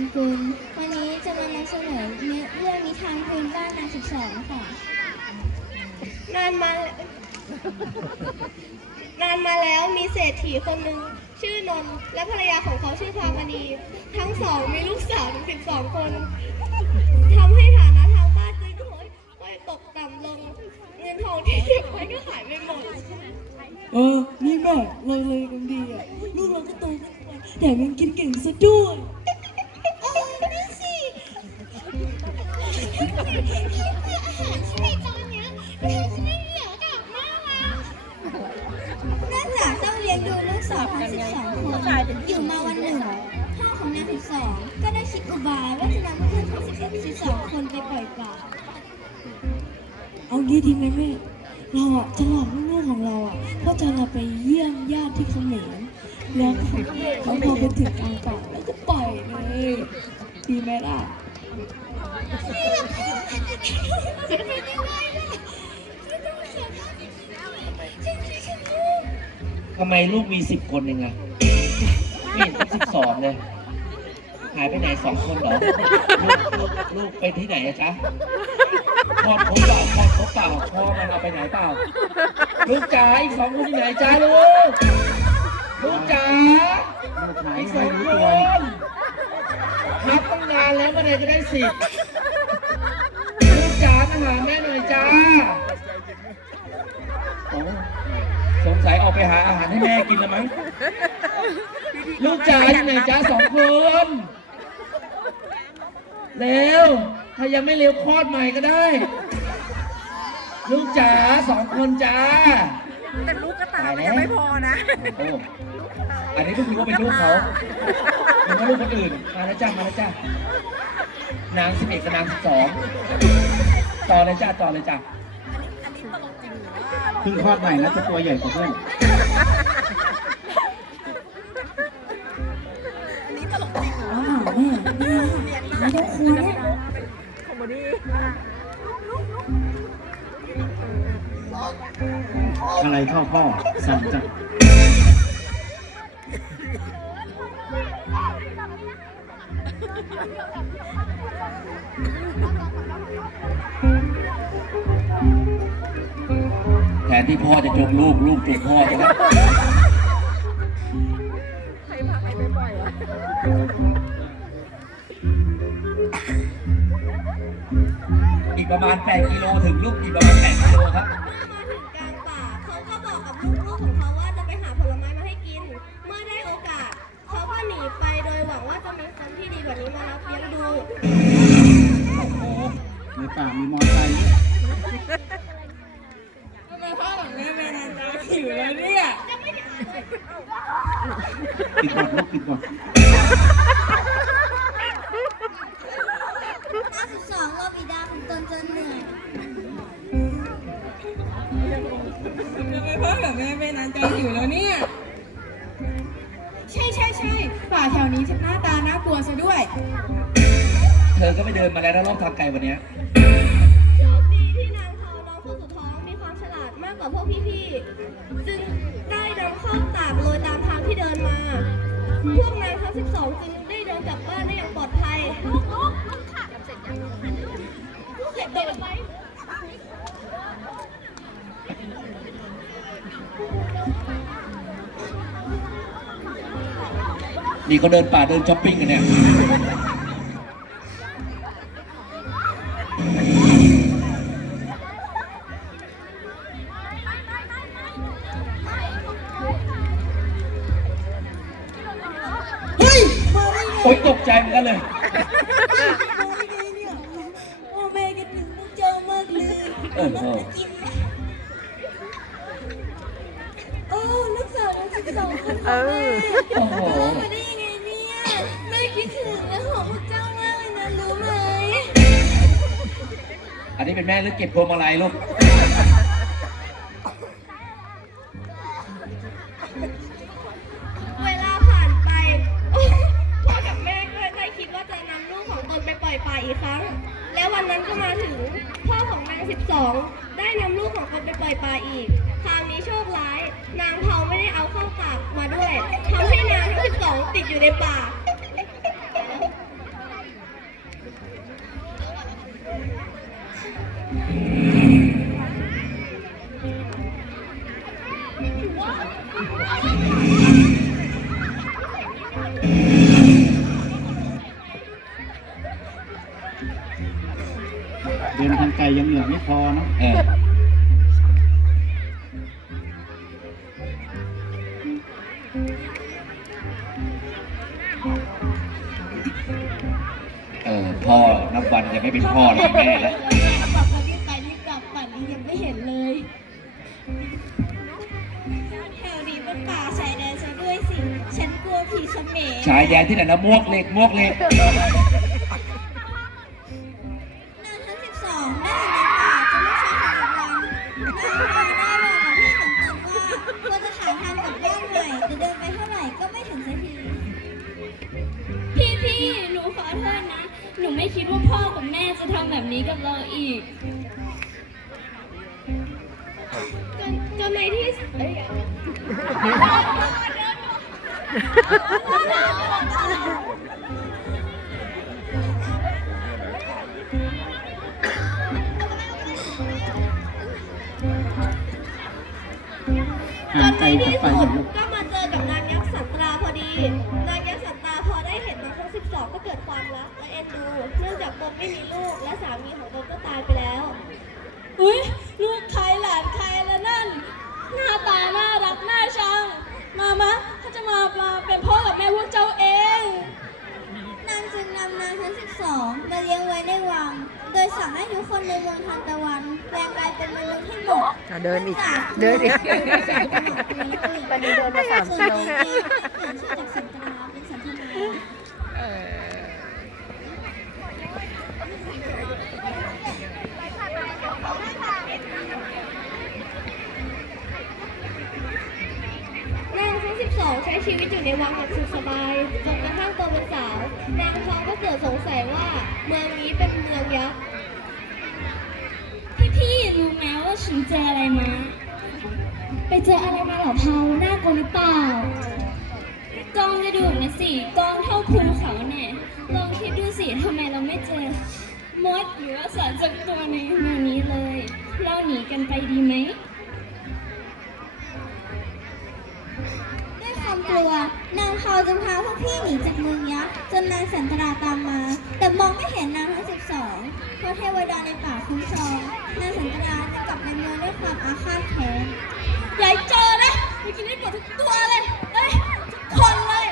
นกุลวันนี้จะมานำเสนอเรื่องนิทานพื้นบ้านนางสิบสองค่ะ นานมา นานมาแล้วมีเศรษฐีคนหนึ่งชื่อนนท์และภรรยาของเขาชื่อพามณีทั้งสองมีลูกสาวถึงสิบสองคนทำให้ฐานะทางบ้านจึงค่อยๆตกต่ำลง เงินทองที่เก็บไว้ก็หายไปหมด เออ นี่แม่เราเลยกันดีอะ ลูกเราก็โตขึ้นไปแถมยังกินเก่งซะด้วย ของเราอะว่าจะเราไปเยี่ยมญาติที่เขมรแล้วเขาพอไปถึงกลางป่าแล้วก็ปล่อยเลยดีไหมล่ะทำไมลูกมีสิบคนเองอะไม่เห็นสิบสองเลย หายไปไหนสองคนเหรอ ลูกลูกไปที่ไหนอะจ๊ะคลอดครบเปล่าคลอดครบเปล่าพ่อมันเอาไปไหนเปล่า ลูกจ๋าอีกสองคนที่ไหนจ้าลูกลูกจ๋าอีกสองคนนับตั้งนานแล้วเมื่อไหรจะได้สิบลูกจ๋ามาหาแม่หน่อยจ้าโอ้สงสัยออกไปหาอาหารให้แม่กินแล้วมั้งลูกจ๋าอยู่ไหนจ้าสองคนเร็วถ้ายังไม่เร็วคลอดใหม่ก็ได้ ลูกจ๋าสองคนจ้า แต่ลูกกระตายมันยังไม่พอนะโอ้อันนี้ก็คือว่าเป็นลูกเขาหรือว่าลูกคนอื่น มาแล้วจ้ามาแล้วจ้านางสิบเอ็ดกับนางสิบสองต่อเลยจ้าต่อเลยจ้าเพิ่งคลอดใหม่แล้วจะตัวใหญ่กว่าเพื่อนอ้าวแม่เนี่ยไม่ต้องคุยแล้วคอมเมดี้ อะไรเข้าพ่อสั่นจังแทนที่พ่อจะจงลูกลูกจงพ่อจะได้ใครพาใครไปปล่อยวะอีกประมาณ 8 กิโลถึงลูกอีกประมาณ 8 กิโลครับ ก็บอกกับลูกๆของเขาว่าจะไปหาผลไม้มาให้กิน เมื่อได้โอกาส เขาก็หนีไปโดยหวังว่าจะมีคนที่ดีกว่านี้มารับเลี้ยงดูโอ้โหในป่ามีมอเตอร์ไซค์ทำไมพ่อกับแม่เป็นอาจารย์อยู่แล้วเนี่ยปิดก่อนลูกปิดก่อนนางสิบสองรอบิดาของตนจนเหนื่อย พ่อกับแม่เป็นอาจารย์อยู่แล้วเนี่ย ใช่ใช่ใช่ป่าแถวนี้จะหน้าตาน่ากลัวซะด้วย เธอก็ไปเดินมาแล้วนะรอบทางไกลวันเนี้ยโชคดีที่นางเทาน้องคนสุดท้องมีความฉลาดมากกว่าพวกพี่ๆ จึงได้นำข้าวตากโรยตามทางที่เดินมา พวกนางทั้ง 12 จึงได้เดินกลับบ้านได้อย่างปลอดภัยลูกลูกลูกค่ะเสร็จยังลูกเสร็จเดินไป นี่เขาเดินป่าเดินช้อปปิ้งกันเนี่ยเฮ้ยมาได้ไงโอ๊ยตกใจเหมือนกันเลย มาได้ไงเนี่ยพ่อแม่กันถึงต้องเจอมากเลยเออเออกินไหมโอ้ลูกสาวทั้งสิบสองคนเออโอ้โหม ถึงและของพวกเจ้ามากเลยนะรู้ไหมอันนี้เป็นแม่หรือเก็บพวงมาลัยลูก เวลาผ่านไปพ่อกับแม่ก็ได้คิดว่าจะนำลูกของตนไปปล่อยป่าอีกครั้ง แล้ววันนั้นก็มาถึงพ่อของนาง 12 ได้นำลูกของตนไปปล่อยป่าอีก คราวนี้โชคร้าย นางเผาไม่ได้เอาเข้าวตากมาด้วยทำให้นางทั้ง12 ติดอยู่ในป่า เดินทางไกลยังเหนื่อยไม่พอเนาะเออเออพ่อนับวันจะไม่เป็นพ่อแล้วแม่แล้วบอกเขารีบไปรีบกลับป่านนี้ยังไม่เห็นเลยแถวนี้เป็นป่าชายแดนซะด้วยสิ ฉันกลัวผีเขมรชายแดนที่ไหนนะมวกเหล็กมวกเหล็กำแบบนี้กับเราอีกจนจนในที่เอ้ยห่างไกลในที่สุดย่างลูก ดู เนื่องจากตนไม่มีลูกและสามีของตนก็ตายไปแล้ว อุ้ยลูกใครหลานใครละนั่น หน้าตาน่ารักน่าชัง มามะเขาจะมามาเป็นพ่อกับแม่พวกเจ้าเองนางจึงนำนางทั้งสิบสองมาเลี้ยงไว้ในวัง โดยสั่งให้ทุกคนในเมืองทานตะวันแปลงกายเป็นมนุษย์ให้หมดอะเดินอีกจากเดินอีก ตอนนี้เดินมาสามกิโลเปลี่ยนชื่อจากสั ช้ชีวิตอยู่ในวังอย่างสุขสบายจนกระทั่งโตเป็นสาว นางทองก็เกิดสงสัยว่าเมืองนี้เป็นเมืองยักษ์พี่พี่รู้ไหมว่าฉันเจออะไรมา ไปเจออะไรมาเหรอเผาหน้ากลัวหรือเปล่ากล้องจะดูนะสิกล้องเท่าภูเขาเนี่ยลองคิดดูสิทำไมเราไม่เจอมดหรือว่าสารจากตัวในเมืองนี้เลย เราหนีกันไปดีไหม ความกลัว นางพาวจึงพาพวกพี่หนีจากเมืองยักษ์จนนางสันตราตามมา แต่มองไม่เห็นนางทั้งสิบสองเพราะเทวดาในป่าคุ้มครองนางสันตราจะกลับในเมืองด้วยความอาฆาตแค้นยาให้เจอนะไปกินให้หมดทุกตัวเลยเฮ้ยทุกคนเลย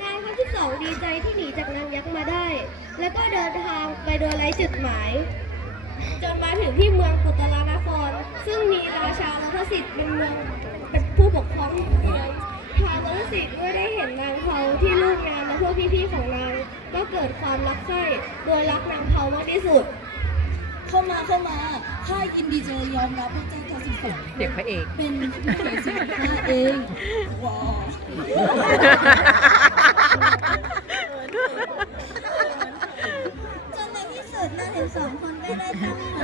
นางทั้งสิบสองดีใจที่หนีจากนางยักษ์มาได้ แล้วก็เดินทางไปโดยไร้จุดหมาย จนมาถึงที่เมืองกุตลานคร ซึ่งมีราชาลัทสิทธิ์เป็นเมือง ทางลัทสิทธิ์เมื่อได้เห็นนางเผาที่ลูกงามและพวกพี่ๆของนาง ก็เกิดความรักใคร่โดยรักนางเผามากที่สุด เข้ามาเข้ามาข้ายินดีจะยอมรับพระเจ้าทั้งสิบสองเด็กพระเอก เป็นผู้ใหญ่สิบห้าเองว้าวจนในที่สุดนางทั้งสองคนก็ได้ตั้งหัว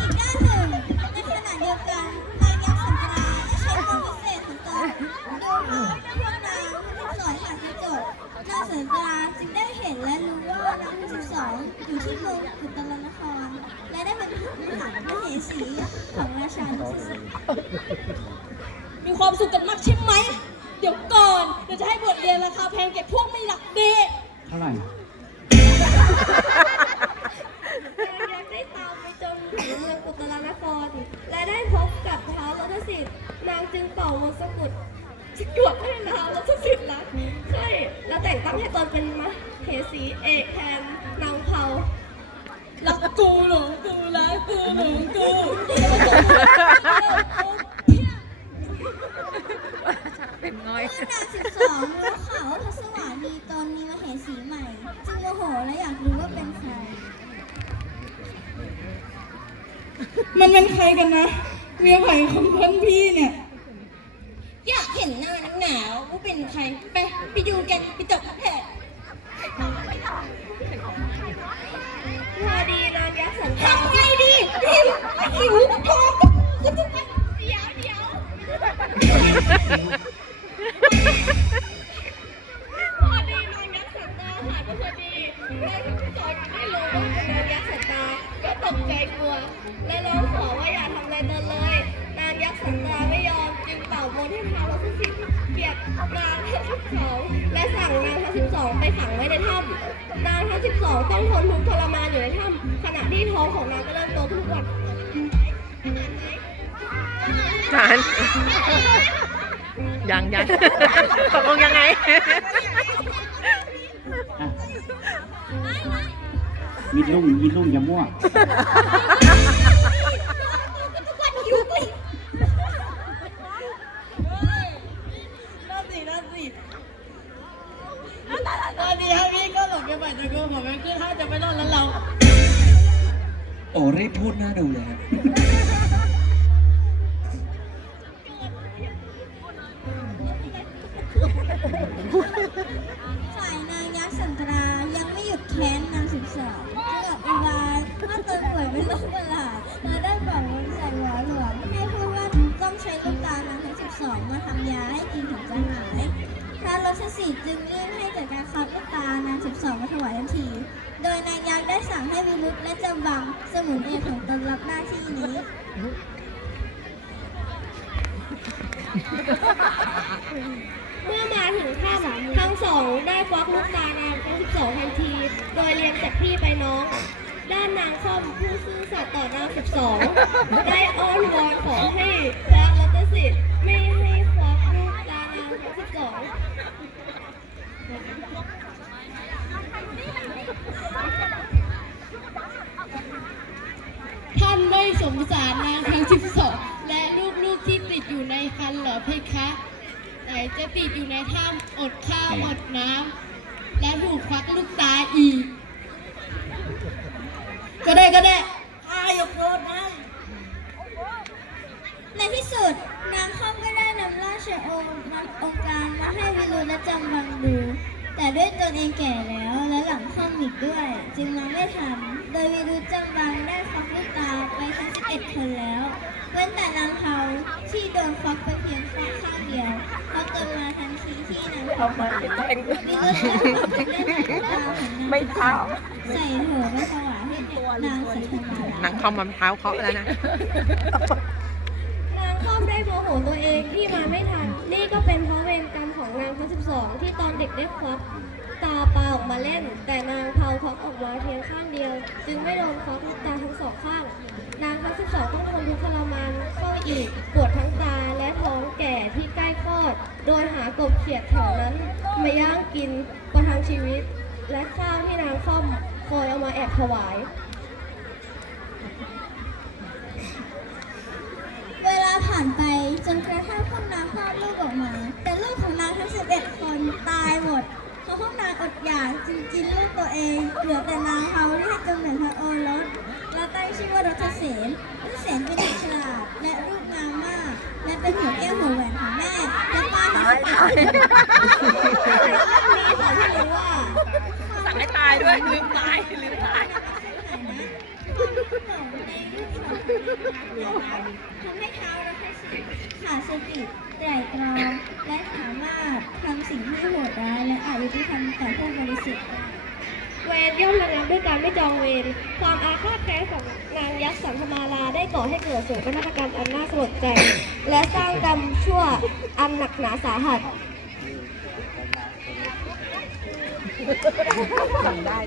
อีกด้านหนึ่งในขณะเดียวกัน พร้อมพวกนางทั้งสอนผ่านกระจกนางสันตราจึงได้เห็นและรู้ว่านางทั้งสิบสองอยู่ที่เมืองกุตลนคร และได้เป็นมหามเหสีของราชาทั้งสิบสองมีความสุขกันมากใช่ไหม เดี๋ยวก่อนเดี๋ยวจะให้บทเรียนราคาแพงแก่พวกไม่หลักเด็กเท่าไหร่นางยักษ์ได้ตามไปจนถึงเมืองกุตลานคร และได้พบกับท้าวรัตสิทธิ์นางจึงเป่ามนต์สมุดจะกดให้ท้าวรัตสิทธิ์รักใช่แล้วแต่งตั้งให้ตนเป็นมเหสีเอกแทนนางเผารักกูหลงกูรักกูหลงกูเป็นน้อยเมื่อนางสิบสองรู้ข่าวว่าพระสวามีตนมีมเหสีใหม่ จึงโมโหและอยากรู้ว่าเป็นใคร มันเป็นใครกันนะ เมียไผ่ของเพื่อนพี่เนี่ย อยากเห็นหน้านักหนาวว่าเป็นใคร ไป ไปดูกัน ไปจับแผลพอดีนางยักษ์สันตาทำไงดีหิวหิวท้อง 12 และสั่งนางทั้งองไปฝังไว้ในถ้ำนางทั้งองต้องทนทุกข์ทรมานอยู่ในถ้ำขณะที่ท้องของนางก็เริ่มโตขึ้นทุกวันจานยังยังตกลงยังไงมีลุ่งมีลุ่งย่ามั่ว โอ้รีบพูดหน้าดูเลยฮะ ระรัชสีจึงรีบให้จัดการคัดลูกตานางสิบสองมาถวายทันที โดยนางยักษ์ได้สั่งให้วิรุธและจำบังสมุนเอกของตนรับหน้าที่นี้ เมื่อมาถึงถ้ำทั้งสองได้ควักลูกตานางทั้งสิบสองทันที โดยเรียงจากพี่ไปน้อง ด้านนางค่อมผู้ซื่อสัตย์ต่อนางสิบสองได้อ้อนวอนขอให้พระรัตสิทธิ์ไม่ให้ควักลูกตานางทั้งสิบสอง ท่านไม่ สงสารนางทั้งสิบสองและลูกๆที่ติดอยู่ในคันเหรอเพคะไหนจะติดอยู่ในถ้ำอดข้าวอดน้ำและถูกควักลูกตาอีก ก็ได้ก็ได้อายกโทษนะในที่สุดนางค่อมก็ได้นำราชโองค์นำองค์การมาให้วิรุธและจำบังดู แต่ด้วยตนเองแก่แล้ว ด้วย จึงมาไม่ทันโดยวิรุธจำบังได้ควักลูกตาไปทั้ง11คนแล้ว เว้นแต่นางเทาที่โดนควักไปเพียงข้างข้างเดียวเพราะตนมาทันทีที่นางเทาวิรุธได้ขวักได้ลูกตาของนางไม่เท้าใส่หัวไปถวายให้นางสัทธมาลาหนังคอมมันเท้าเคาะแล้วนะนางค่อมได้โมโหตัวเองที่มาไม่ทัน นี่ก็เป็นเพราะเวรกรรมของนางทั้งสิบสองที่ตอนเด็กได้ควักตาเปลาออกมาเล่น แต่นางเทาควักออกมาเพียงข้างเดียว จึงไม่โดนควักลูกตาทั้งสองข้าง นางทั้งสิบสองต้องทนทุกข์ทรมานเข้าอีกปวดทั้งตาและท้องแก่ที่ใกล้คลอด โดยหากบเขียดแถวนั้นมาย่างกินประทังชีวิต และข้าวที่นางค่อมคอยเอามาแอบถวายเวลาผ่านไปจนกระทั่งพวกนางคลอดลูกออกมา แต่ลูกของนางทั้ง11คนตายหมด จึงกินลูกตัวเองเหลือแต่นางเฮาที่ให้กำเนิดพระโอรสและตั้งชื่อว่ารัชเสนรัชเสนเป็นเด็กฉลาดและรูปงามมาก และเป็นหัวแก้วหัวแหวนของแม่และป้าทั้ง11คนมีสอนให้รู้ว่าสั่งให้ตายด้วยลืมตายลืมตายทำให้เท้าและให้สิขาดสติไตร่ตรอง และสามารถทำสิ่งที่โหดร้ายและอายุที่ทำต่อผู้บริสุทธิ์ได้ เวรย่อมระงับด้วยการไม่จองเวร ความอาฆาตแค้นของนางยักษ์สังฆมาลาได้ก่อให้เกิดโศกนาฏกรรมอันน่าสลดใจ และสร้างกรรมชั่วอันหนักหนาสาหัสได้